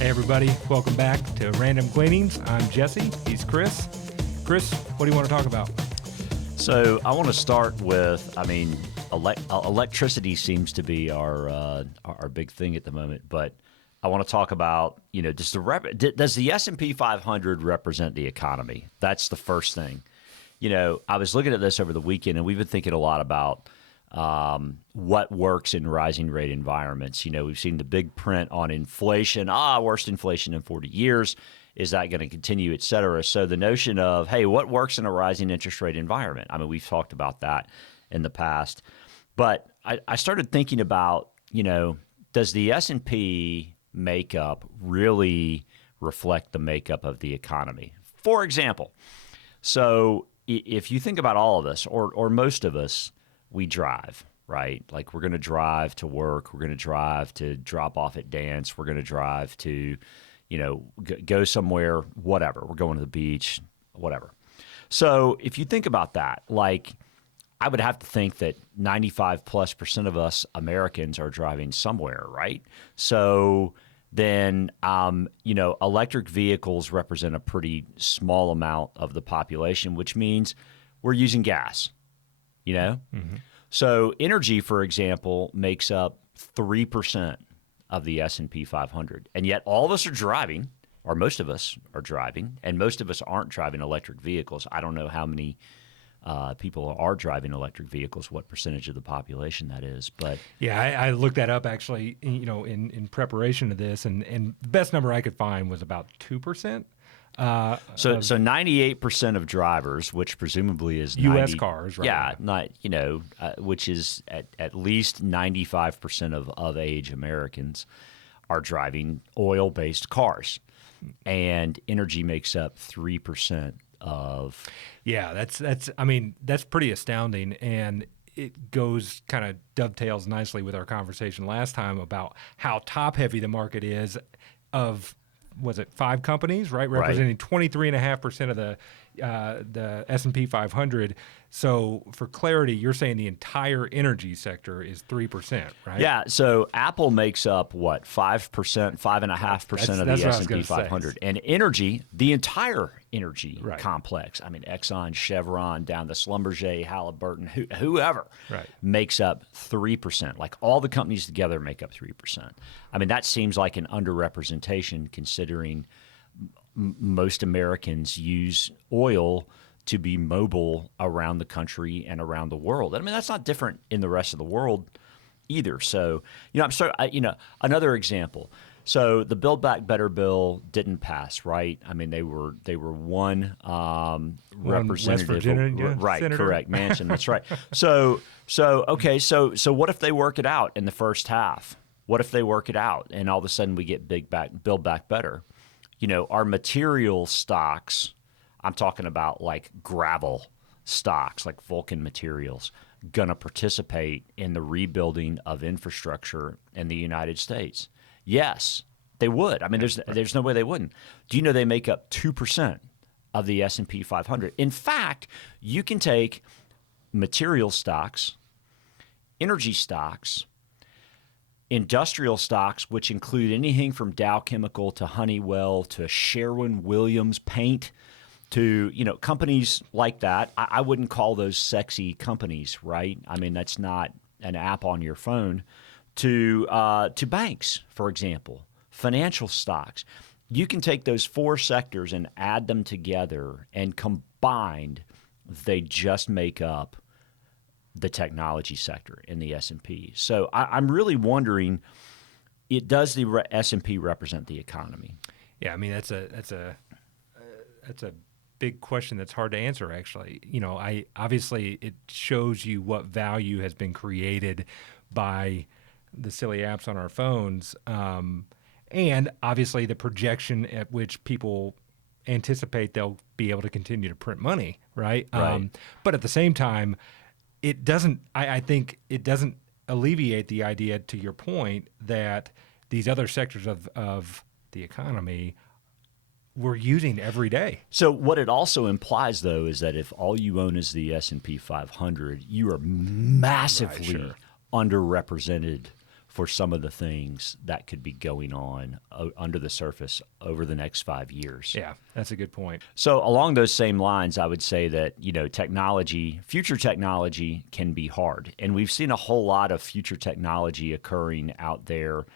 Hey everybody, welcome back to Random Gleanings. I'm Jesse, he's Chris. Chris, what do you want to talk about? So I want to start with, electricity seems to be our big thing at the moment, but I want to talk about, does the S&P 500 represent the economy? That's the first thing. I was looking at this over the weekend, and we've been thinking a lot about what works in rising rate environments. We've seen the big print on inflation, worst inflation in 40 years. Is that going to continue, et cetera? So the notion of, hey, what works in a rising interest rate environment? I mean, we've talked about that in the past. But I started thinking about, does the S&P makeup really reflect the makeup of the economy? For example, so if you think about all of us, or most of us, we drive, right? Like we're going to drive to work. We're going to drive to drop off at dance. We're going to drive to, go somewhere, whatever. We're going to the beach, whatever. So if you think about that, like I would have to think that 95+% of us Americans are driving somewhere, right? So then, electric vehicles represent a pretty small amount of the population, which means we're using gas. Mm-hmm. So energy, for example, makes up 3% of the S&P 500. And yet all of us are driving, or most of us are driving, and most of us aren't driving electric vehicles. I don't know how many people are driving electric vehicles, what percentage of the population that is. But yeah, I looked that up actually, in preparation to this, and the best number I could find was about 2%. So 98% of drivers, which presumably is U.S. cars, right? Yeah, which is at least 95% of age Americans are driving oil-based cars, and energy makes up 3% of. Yeah, that's pretty astounding, and it goes kind of dovetails nicely with our conversation last time about how top-heavy the market is of. Was it 5 companies, right? Representing 23.5% of the S&P 500. So for clarity, you're saying the entire energy sector is 3%, right? Yeah. So Apple makes up what, 5%, 5.5% of the S&P 500, and energy, the entire energy complex. I mean, Exxon, Chevron, down to Schlumberger, Halliburton, whoever makes up 3%. Like all the companies together make up 3%. I mean, that seems like an underrepresentation considering most Americans use oil to be mobile around the country and around the world. I mean, that's not different in the rest of the world either. So, another example. So the Build Back Better bill didn't pass, right? I mean, they were one representative, West Virginia, right? Senator. Correct, Manchin. That's right. So what if they work it out in the first half? What if they work it out and all of a sudden we get Build Back Better? Our material stocks, I'm talking about like gravel stocks, like Vulcan Materials, gonna participate in the rebuilding of infrastructure in the United States? Yes, they would. I mean, there's no way they wouldn't. Do you know they make up 2% of the S&P 500? In fact, you can take material stocks, energy stocks, industrial stocks, which include anything from Dow Chemical to Honeywell to Sherwin-Williams Paint to, companies like that. I wouldn't call those sexy companies, right? I mean, that's not an app on your phone. To banks, for example, financial stocks. You can take those 4 sectors and add them together, and combined, they just make up the technology sector in the S&P. So I'm really wondering, does the S&P represent the economy? Yeah, I mean that's a big question that's hard to answer. Actually, obviously it shows you what value has been created by the silly apps on our phones, and obviously the projection at which people anticipate they'll be able to continue to print money, right? But at the same time, it doesn't. I think it doesn't alleviate the idea, to your point, that these other sectors of the economy we're using every day. So what it also implies, though, is that if all you own is the S&P 500, you are massively underrepresented for some of the things that could be going on under the surface over the next 5 years. Yeah, that's a good point. So along those same lines, I would say that, future technology can be hard. And we've seen a whole lot of future technology occurring out there,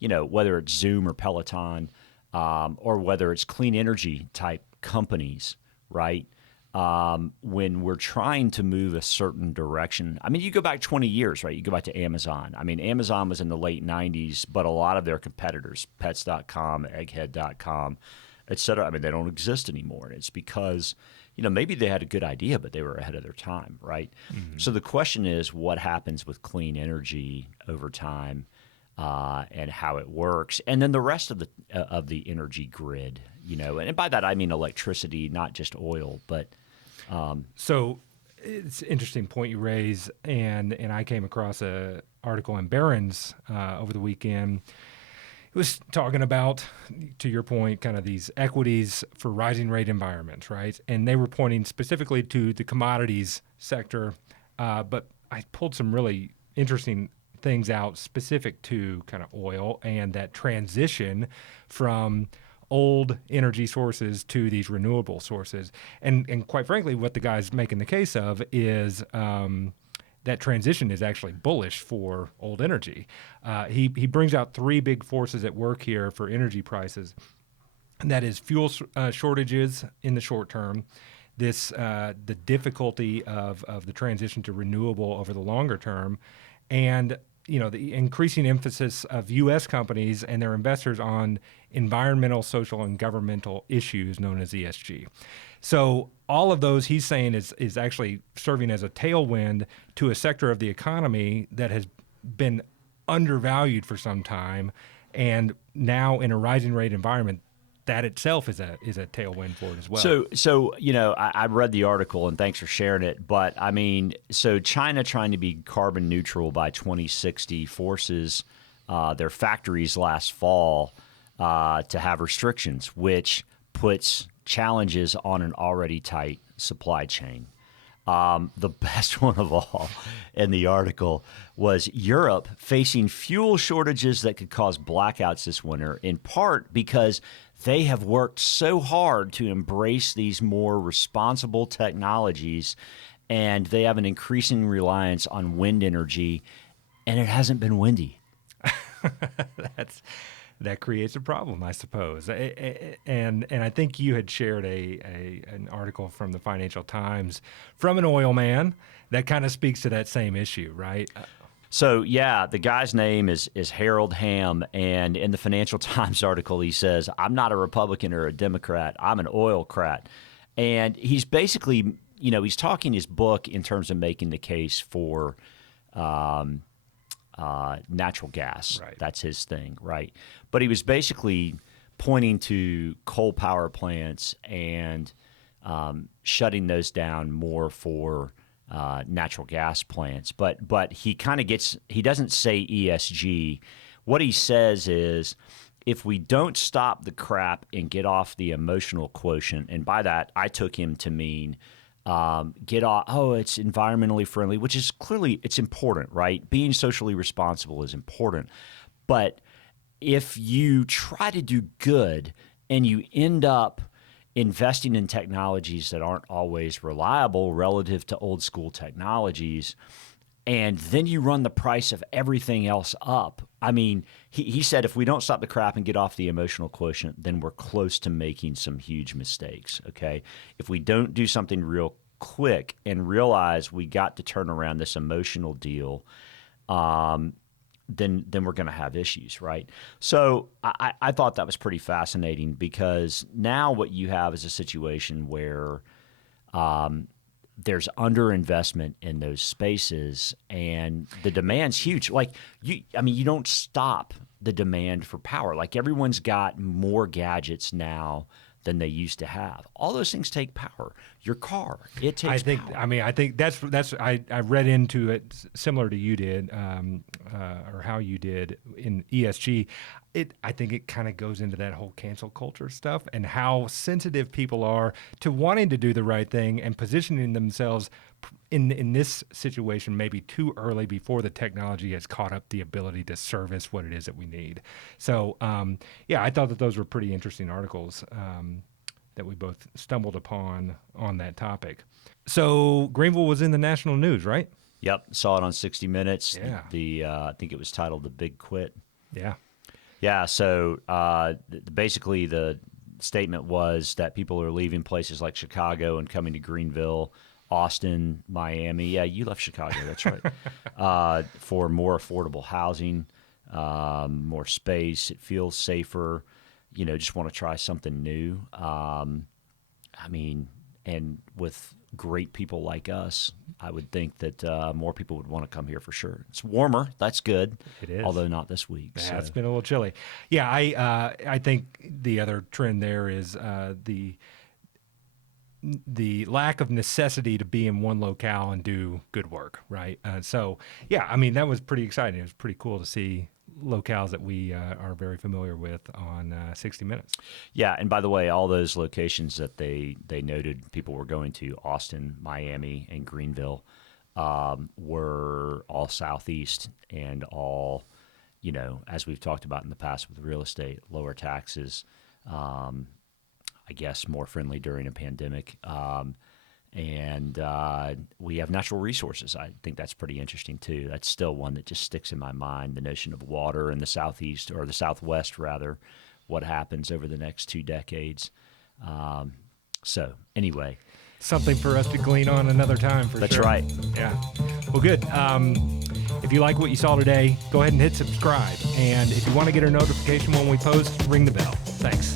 whether it's Zoom or Peloton, or whether it's clean energy type companies, right? When we're trying to move a certain direction. I mean, you go back 20 years, right? You go back to Amazon. I mean, Amazon was in the late 90s, but a lot of their competitors, pets.com, egghead.com, et cetera, I mean, they don't exist anymore. And it's because, maybe they had a good idea, but they were ahead of their time, right? Mm-hmm. So the question is, what happens with clean energy over time, and how it works, and then the rest of the energy grid, and by that I mean electricity, not just oil, but so it's an interesting point you raise, and I came across a article in Barron's over the weekend. It was talking about, to your point, kind of these equities for rising rate environments, right? And they were pointing specifically to the commodities sector, but I pulled some really interesting things out specific to kind of oil and that transition from old energy sources to these renewable sources. And quite frankly, what the guy's making the case of is that transition is actually bullish for old energy. He brings out three big forces at work here for energy prices, and that is fuel shortages in the short term, the difficulty of the transition to renewable over the longer term, and the increasing emphasis of U.S. companies and their investors on environmental, social, and governmental issues known as ESG. So all of those, he's saying, is actually serving as a tailwind to a sector of the economy that has been undervalued for some time, and now in a rising rate environment, that itself is a tailwind for it as well. So I read the article, and thanks for sharing it. But I mean, so China trying to be carbon neutral by 2060 forces their factories last fall to have restrictions, which puts challenges on an already tight supply chain. The best one of all in the article was Europe facing fuel shortages that could cause blackouts this winter, in part because they have worked so hard to embrace these more responsible technologies, and they have an increasing reliance on wind energy, and it hasn't been windy. That creates a problem, I suppose. And I think you had shared an article from the Financial Times from an oil man that kind of speaks to that same issue, right? So, yeah, the guy's name is Harold Hamm, and in the Financial Times article, he says, I'm not a Republican or a Democrat, I'm an oilcrat. And he's basically, he's talking his book in terms of making the case for natural gas. Right. That's his thing, right? But he was basically pointing to coal power plants and shutting those down more for natural gas plants. But he kind of he doesn't say ESG. What he says is, if we don't stop the crap and get off the emotional quotient, and by that I took him to mean get off, it's environmentally friendly, which is clearly, it's important, right? Being socially responsible is important. But if you try to do good and you end up investing in technologies that aren't always reliable relative to old school technologies, and then you run the price of everything else up. I mean, he said if we don't stop the crap and get off the emotional quotient, then we're close to making some huge mistakes, okay? If we don't do something real quick and realize we got to turn around this emotional deal, then we're going to have issues, right? So I thought that was pretty fascinating, because now what you have is a situation where there's underinvestment in those spaces, and the demand's huge. Like you don't stop the demand for power. Like, everyone's got more gadgets now than they used to have. All those things take power. your car. It I takes think. power. I mean, I think that's. I read into it similar to you did, or how you did in ESG. I think it kind of goes into that whole cancel culture stuff and how sensitive people are to wanting to do the right thing and positioning themselves in this situation maybe too early before the technology has caught up the ability to service what it is that we need. So yeah, I thought that those were pretty interesting articles. That we both stumbled upon on that topic. So Greenville was in the national news, right? Yep, saw it on 60 Minutes. Yeah. The I think it was titled "The Big Quit." Yeah. Yeah. So basically, the statement was that people are leaving places like Chicago and coming to Greenville, Austin, Miami. Yeah, you left Chicago. That's right. For more affordable housing, more space. It feels safer. Just want to try something new. I mean, and with great people like us, I would think that more people would want to come here for sure. It's warmer. That's good. It is. Although not this week. Yeah, So. it's been a little chilly. Yeah, I think the other trend there is the lack of necessity to be in one locale and do good work, right? So yeah, I mean that was pretty exciting. It was pretty cool to see locales that we are very familiar with on 60 Minutes. Yeah, and by the way, all those locations that they noted people were going to, Austin, Miami, and Greenville, were all southeast and all, as we've talked about in the past with real estate, lower taxes, I guess more friendly during a pandemic. And we have natural resources. I think that's pretty interesting too. That's still one that just sticks in my mind, the notion of water in the southeast, or the southwest rather, what happens over the next 2 decades. So anyway. Something for us to glean on another time for sure. That's right. Yeah. Well, good. If you like what you saw today, go ahead and hit subscribe. And if you want to get a notification when we post, ring the bell. Thanks.